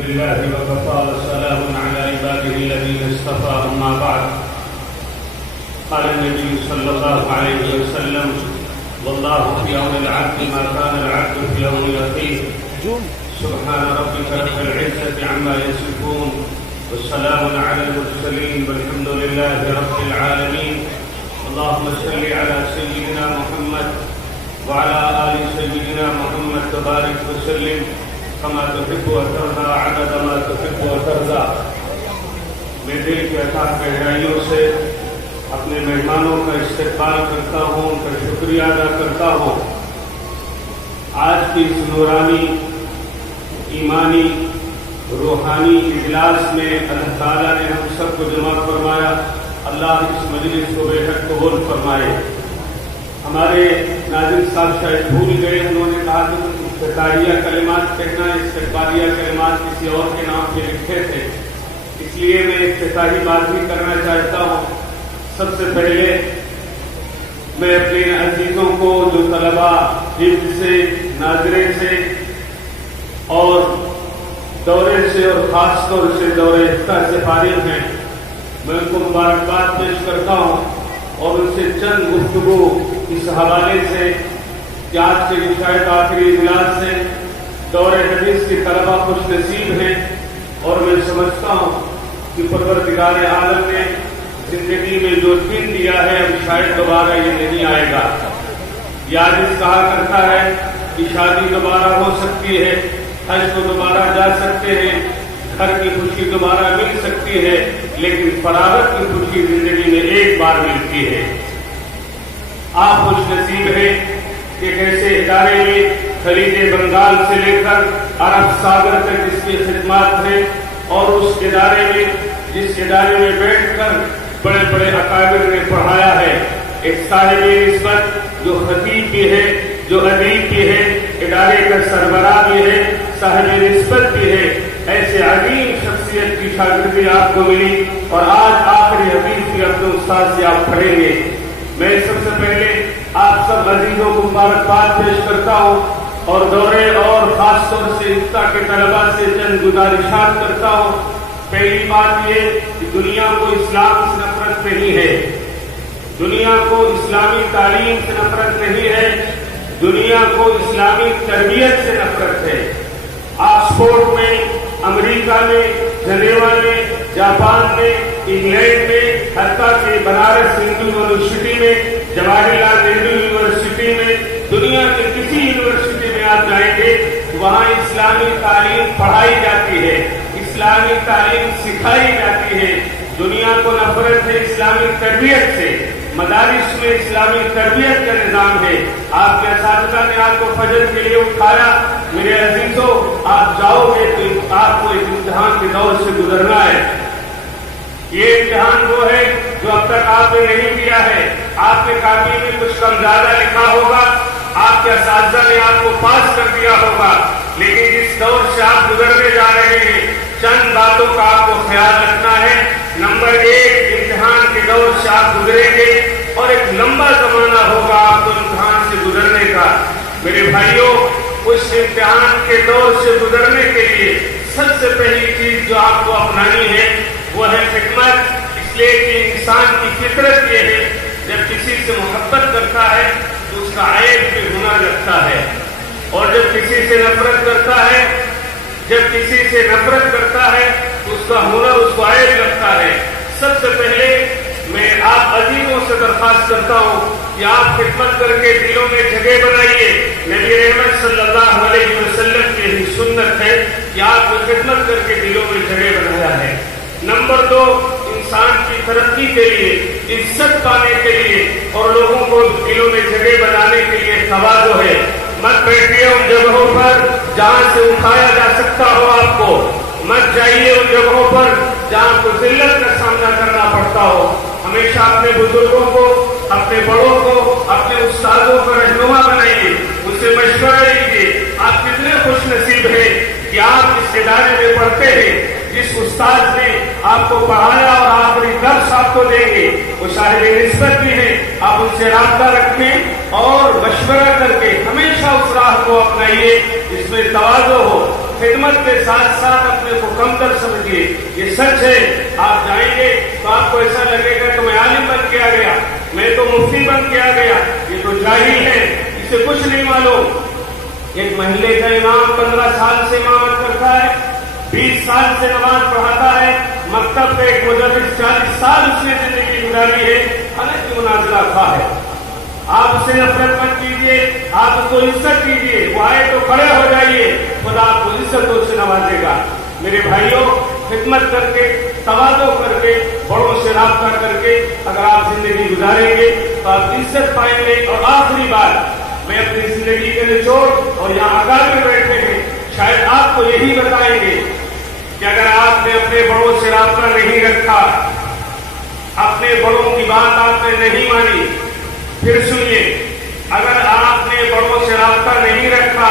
لله وكفى وسلام على عباده الذين اصطفى أما بعد. قال النبي صلى الله عليه وسلم: والله في عون العبد ما كان العبد في عون أخيه. سبحان ربك رب العزة عما يصفون والسلام على المرسلين والحمد لله رب العالمين. اللهم صل على سيدنا محمد وعلى آل سيدنا محمد وبارك وسلم كما تحب وترضى عدد ما تحب وترضى. میں دل کی اطاعت گہرائیوں سے اپنے مہمانوں کا استقبال کرتا ہوں، ان کا شکریہ ادا کرتا ہوں. آج کی اس نورانی ایمانی روحانی اجلاس میں اللہ تعالیٰ نے ہم سب کو جمع فرمایا. اللہ اس مجلس کو بے حد قبول فرمائے. ہمارے ناظرین صاحب شاید بھول گئے، انہوں نے کہا کہ افتتاحیہ کلمات کہنا، استقبالیہ کلمات کسی اور کے نام پہ لکھے تھے، اس لیے میں افتتاحی بات بھی کرنا چاہتا ہوں. سب سے پہلے میں اپنے عزیزوں کو جو طلبا حفظ سے، ناظرے سے اور دورے سے اور خاص طور سے دورے افتتاح سے فارغ ہیں، میں ان کو مبارکباد پیش کرتا ہوں اور ان سے چند گفتگو اس حوالے سے کہ آج کے شاید آخری اجلاس سے دور حدیث کے طلبا خوش نصیب ہیں اور میں سمجھتا ہوں کہ پروردگار عالم نے زندگی میں جو دن دیا ہے اب شاید دوبارہ یہ نہیں آئے گا. یادس کہا کرتا ہے کہ شادی دوبارہ ہو سکتی ہے، حج کو دوبارہ جا سکتے ہیں، گھر کی خوشی دوبارہ مل سکتی ہے، لیکن فراغت کی خوشی زندگی میں ایک بار ملتی ہے. آپ خوش نصیب ہیں کہ ایسے ادارے میں خلیج بنگال سے لے کر عرب ساگر تک جس کی خدمات ہیں اور اس ادارے میں جس ادارے میں بیٹھ کر بڑے بڑے اکابر نے پڑھایا ہے، ایک صاحب نسبت جو خطیب بھی ہے، جو ادیب بھی ہے، ادارے کا سربراہ بھی ہے، صاحب نسبت بھی ہے، ایسے عظیم شخصیت کی شاگردی آپ کو ملی اور آج آخری حدیث بھی اپنے استاد سے آپ پڑھیں گے. میں سب سے پہلے آپ سب عزیزوں کو مبارکباد پیش کرتا ہوں اور دورے اور خاص طور سے افتتاح کے طلباء سے چند گزارشات کرتا ہوں. پہلی بات یہ کہ دنیا کو اسلام سے نفرت نہیں ہے، دنیا کو اسلامی تعلیم سے نفرت نہیں ہے، دنیا کو اسلامی تربیت سے نفرت ہے. آکسفورڈ میں، امریکہ میں، جنیوا میں، جاپان میں، انگلینڈ میں، حتیٰ کہ بنارس ہندو یونیورسٹی میں، جواہر لال نہرو یونیورسٹی میں، دنیا کے کسی یونیورسٹی میں آپ جائیں گے وہاں اسلامی تعلیم پڑھائی جاتی ہے، اسلامی تعلیم سکھائی جاتی ہے. دنیا کو نفرت ہے اسلامی تربیت سے. مدارس میں اسلامی تربیت کا نظام ہے. آپ کے اساتذہ نے آپ کو فجر کے لیے اٹھایا، میرے عزیزوں آپ جاؤ گے تو آپ کو ایک امتحان کے دور سے گزرنا ہے. یہ امتحان وہ ہے جو اب تک آپ نے نہیں دیا ہے. آپ کے کاپی میں کچھ کم زیادہ لکھا ہوگا، آپ کے اساتذہ نے آپ کو پاس کر دیا ہوگا، لیکن جس دور سے آپ گزرنے جا رہے ہیں چند باتوں کا آپ کو خیال رکھنا ہے. نمبر ایک، امتحان کے دور سے آپ گزریں گے اور ایک لمبا زمانہ ہوگا آپ کو امتحان سے گزرنے کا. میرے بھائیوں، اس امتحان کے دور سے گزرنے کے لیے سب سے پہلی چیز جو آپ کو اپنانی ہے وہ ہے خدمت. اس لیے کہ انسان کی فطرت یہ ہے جب کسی سے محبت کرتا ہے تو اس کا عیب بھی ہونا لگتا ہے، اور جب کسی سے نفرت کرتا ہے تو اس کا ہنر اس کو عیب لگتا ہے. سب سے پہلے میں آپ عزیزوں سے درخواست کرتا ہوں کہ آپ خدمت کر کے دلوں میں جگہ بنائیے. نبی رحمت صلی اللہ علیہ وسلم کی ہی سنت ہے کہ آپ نے خدمت کر کے دلوں میں جگہ بنایا ہے. نمبر دو، انسان کی ترقی کے لیے، عزت پانے کے لیے اور لوگوں کو دلوں میں جگہ بنانے کے لیے تواضع ہے. مت بیٹھیے ان جگہوں پر جہاں سے اٹھایا جا سکتا ہو آپ کو، مت جائیے ان جگہوں پر جہاں کو ذلت کا سامنا کرنا پڑتا ہو. ہمیشہ اپنے بزرگوں کو، اپنے بڑوں کو، اپنے استادوں کو رہنما بنائیے، ان سے مشورہ لیجیے. آپ کتنے خوش نصیب ہیں کہ آپ اس ادارے میں پڑھتے ہیں جس استاد نے آپ کو پڑھایا اور آخری درس آپ کو دیں گے وہ صاحب نسبت بھی ہیں. آپ ان سے رابطہ رکھیں اور مشورہ کر کے ہمیشہ اس راہ کو اپنائیے جس میں تواضع ہو. خدمت کے ساتھ ساتھ اپنے کم تر سمجھیے، یہ سچ ہے۔ آپ جائیں گے تو آپ کو ایسا لگے گا کہ میں عالم بن کے آ گیا، میں تو مفتی بن کے آ گیا، یہ تو جاہل ہے، اسے کچھ نہیں معلوم۔ ایک محلے کا امام 15 سال سے امامت کرتا ہے، 20 سال سے نماز پڑھاتا ہے، مکتب کا ایک مدرس 40 سال اس نے زندگی گزاری ہے، حالانکہ مناظرہ خواہ ہے۔ آپ اسے نفرت مت کیجیے، آپ اس کو عزت کیجیے، وہ آئے تو کھڑے ہو جائیے، خدا آپ کو عزتوں سے نوازے گا۔ میرے بھائیوں، خدمت کر کے، تواضع کر کے، بڑوں سے رابطہ کر کے اگر آپ زندگی گزاریں گے تو آپ عزت پائیں گے۔ اور آخری بات، میں اپنی زندگی کے نچوڑ اور یہاں آگاہ میں بیٹھے ہیں، شاید آپ کو یہی بتائیں گے کہ اگر آپ نے اپنے بڑوں سے رابطہ نہیں رکھا، اپنے بڑوں کی بات آپ نے نہیں مانی، پھر سنیے، اگر آپ نے بڑوں سے رابطہ نہیں رکھا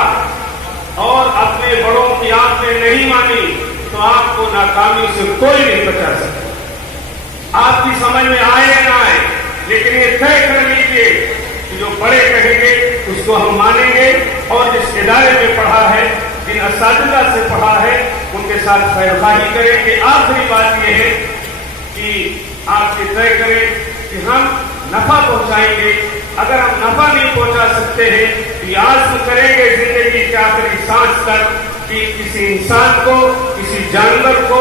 اور اپنے بڑوں کی آپ نے نہیں مانی تو آپ کو ناکامی سے کوئی نہیں بچا سکتا۔ آپ کی سمجھ میں آئے یا نہ آئے، لیکن یہ طے کر لیجیے کہ جو بڑے کہیں گے اس کو ہم مانیں گے، اور جس ادارے میں پڑھا ہے، جن اساتذہ سے پڑھا ہے، ان کے ساتھ خیر خواہی کریں گے۔ آخری بات یہ ہے کہ آپ یہ طے کریں کہ ہم نفع پہنچائیں گے۔ اگر ہم نفع نہیں پہنچا سکتے ہیں تو یہ عزم کریں گے زندگی کے آخری سانس تک کہ کسی انسان کو، کسی جانور کو،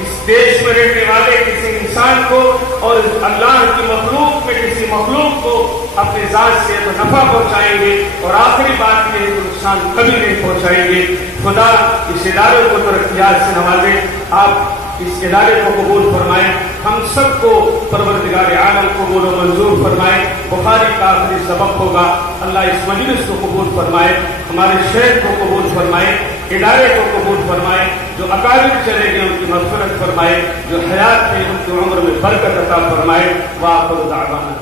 اس دیش میں رہنے والے کسی انسان کو اور اللہ کی مخلوق میں کسی مخلوق کو اپنے ذات سے تو نفع پہنچائیں گے، اور آخری بات یہ ہے کہ نقصان کبھی نہیں پہنچائیں گے۔ خدا اس ادارے کو ترقیات سے نوازے، آپ اس ادارے کو قبول فرمائیں، ہم سب کو پروردگار عالم قبول و منظور فرمائے۔ بخاری کا آخری سبق ہوگا، اللہ اس مجلس کو قبول فرمائے، ہمارے شہر کو قبول فرمائے، ادارے کو قبول فرمائے، جو اکابر چلے گئے ان کی مغفرت فرمائے، جو حیات میں ان کی عمر میں برکت عطا فرمائے۔ وآخر دعوانا